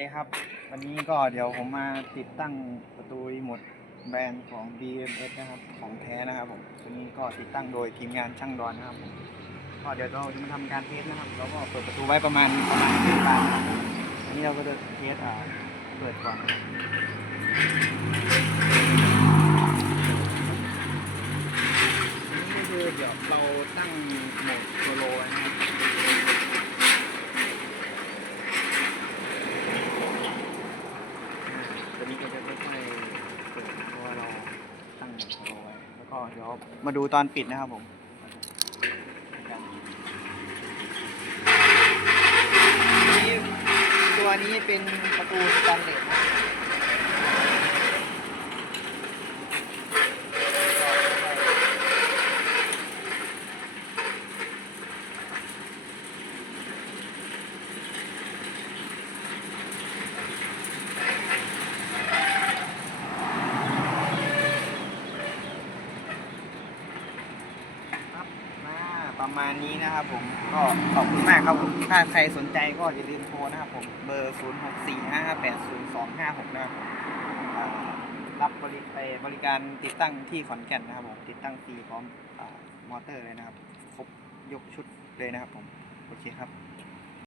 เลยครับ วันนี้ก็เดี๋ยวผมมาติดตั้งประตูรีโมทแบรนด์ของ BMS นะครับ ของแท้นะครับผมตัวนี้ก็ติดตั้งโดยทีมงานช่างดอนนะครับผมก็เดี๋ยวเราจะมาทำการเทสนะครับเราก็เปิดประตูไว้ประมาณประมาณครึ่งบานนะครับอันนี้เราก็จะเทสอ่าเปิดก่อนนะครับอันนี้ก็คือเดี๋ยวเราตั้งโหมดโซโลไว้นะครับ ตัวนี้ก็จะค่อยๆเปิดนะเพราะว่าเราตั้งโลไว้ แล้วก็เดี๋ยวมาดูตอนปิดนะครับผมตัวนี้เป็นประตูสแตนเลสนะมา ประมาณนี้นะครับผมก็ขอบคุณมากครับผมถ้าใครสนใจก็อย่าลืมโทรนะครับผมเบอร์ 0 6 4 5 8 0 2 5 6 นะครับผมรับบริไปบริการติดตั้งที่ขอนแก่นนะครับผมติดตั้งฟรีพร้อมอมอเตอร์เลยนะครับ ครบยกชุดเลยนะครับผม โอเคครับ